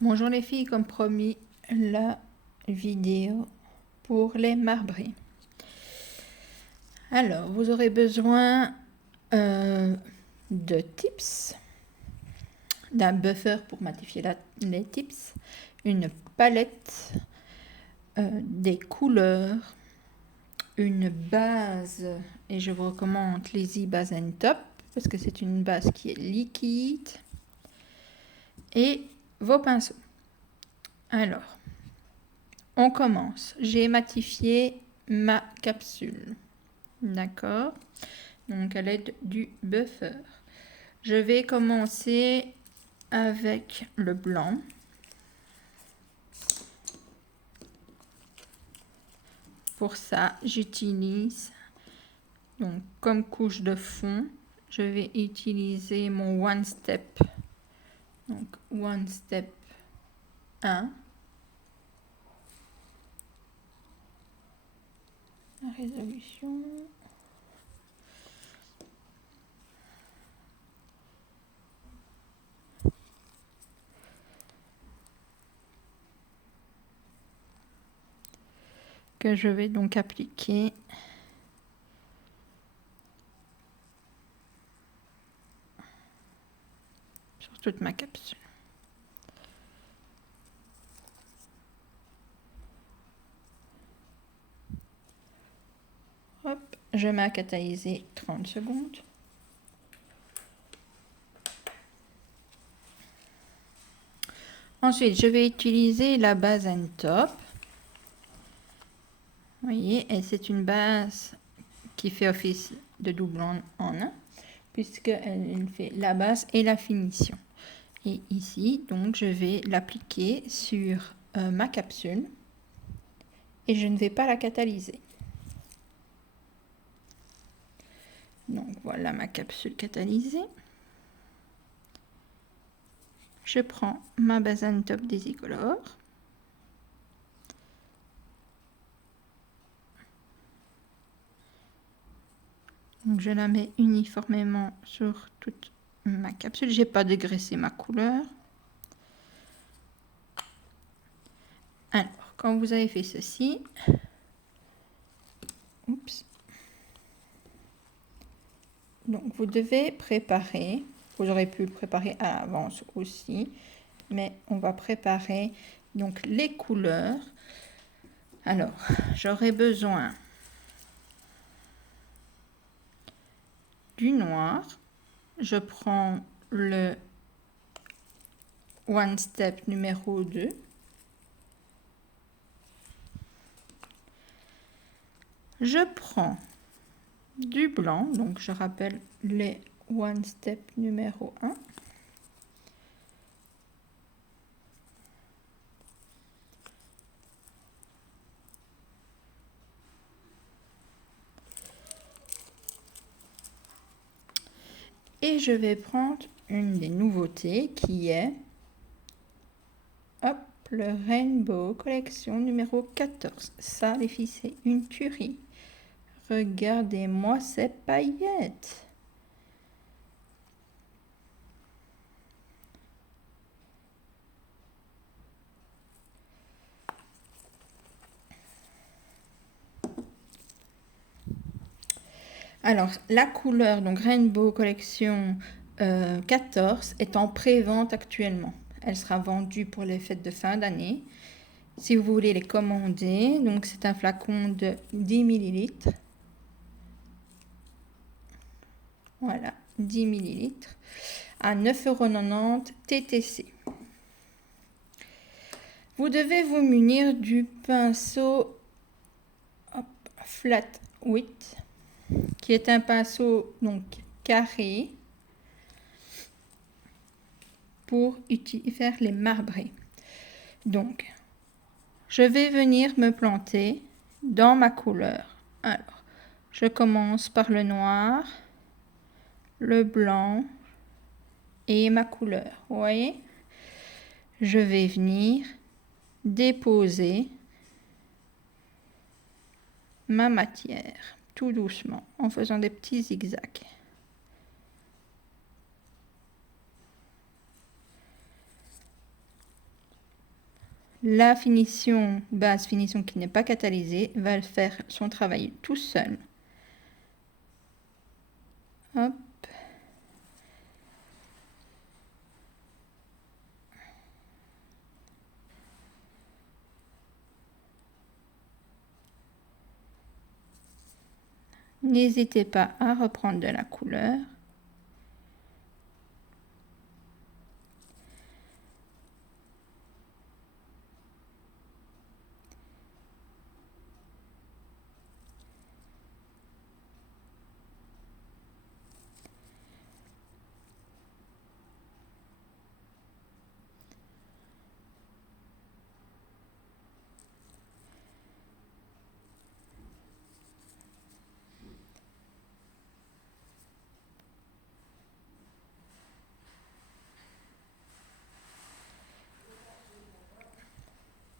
Bonjour les filles, comme promis, la vidéo pour les marbrés. Alors, vous aurez besoin de tips, d'un buffer pour matifier les tips, une palette, des couleurs, une base, et je vous recommande l'Easy Base and Top, parce que c'est une base qui est liquide, et vos pinceaux. Alors, on commence. J'ai matifié ma capsule. D'accord? Donc, à l'aide du buffer. Je vais commencer avec le blanc. Pour ça, j'utilise, donc, comme couche de fond, je vais utiliser mon One Step. Donc, One Step 1. La résolution. Que je vais donc appliquer sur toute ma capsule. Hop, je mets à catalyser 30 secondes. Ensuite, je vais utiliser la base and top. Vous voyez, et c'est une base qui fait office de double en un, puisqu'elle fait la base et la finition. Et ici, donc, je vais l'appliquer sur ma capsule et je ne vais pas la catalyser. Donc, voilà ma capsule catalysée. Je prends ma base and top Desicolor. Donc, je la mets uniformément sur toute ma capsule. Je n'ai pas dégraissé ma couleur. Alors, quand vous avez fait ceci, oups, donc vous devez préparer, vous aurez pu le préparer à l'avance aussi, mais on va préparer donc les couleurs. Alors, j'aurai besoin du noir. Je prends le One Step numéro 2. Je prends du blanc, donc je rappelle les One Step numéro 1. Et je vais prendre une des nouveautés qui est hop, le Rainbow Collection numéro 14. Ça, les filles, c'est une tuerie. Regardez-moi ces paillettes. Alors, la couleur, donc Rainbow Collection 14, est en pré-vente actuellement. Elle sera vendue pour les fêtes de fin d'année. Si vous voulez les commander, donc c'est un flacon de 10 ml. Voilà, 10 ml à 9,90 € TTC. Vous devez vous munir du pinceau Flat Wit, qui est un pinceau donc carré pour faire les marbrés. Donc, je vais venir me planter dans ma couleur. Alors, je commence par le noir, le blanc et ma couleur. Vous voyez? Je vais venir déposer ma matière tout doucement en faisant des petits zigzags. La finition, base finition qui n'est pas catalysée, va faire son travail tout seul. Hop. N'hésitez pas à reprendre de la couleur.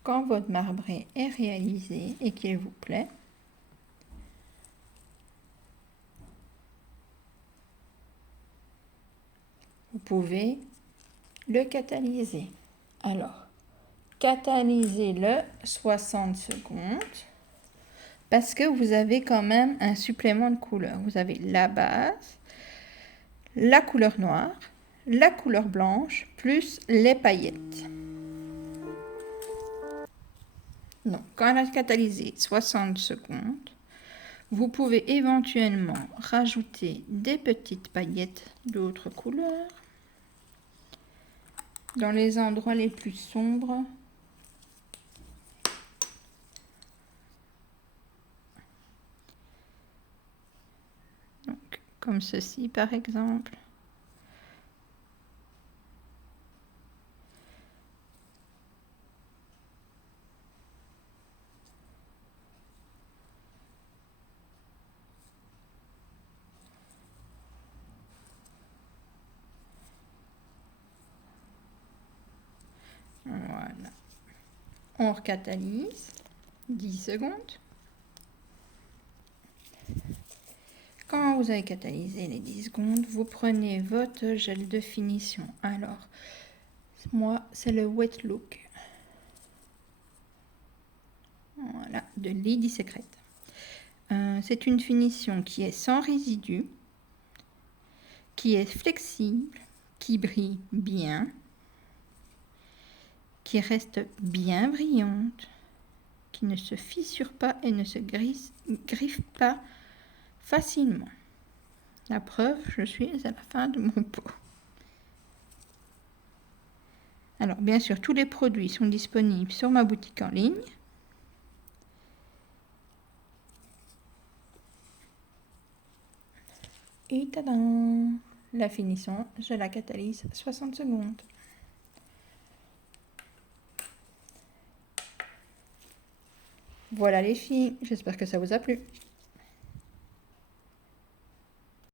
Quand votre marbré est réalisé et qu'il vous plaît, vous pouvez le catalyser. Alors, catalysez-le 60 secondes parce que vous avez quand même un supplément de couleur. Vous avez la base, la couleur noire, la couleur blanche, plus les paillettes. Donc, quand elle a catalysé 60 secondes, vous pouvez éventuellement rajouter des petites paillettes d'autres couleurs dans les endroits les plus sombres. Donc, comme ceci par exemple. Voilà. On recatalyse 10 secondes. Quand vous avez catalysé les 10 secondes, vous prenez votre gel de finition. Alors, moi, c'est le Wet Look. Voilà, de Lady Secret. C'est une finition qui est sans résidus, qui est flexible, qui brille bien, qui reste bien brillante, qui ne se fissure pas et ne se griffe pas facilement. La preuve, je suis à la fin de mon pot. Alors, bien sûr, tous les produits sont disponibles sur ma boutique en ligne. Et tadam! La finition, je la catalyse 60 secondes. Voilà les filles, j'espère que ça vous a plu.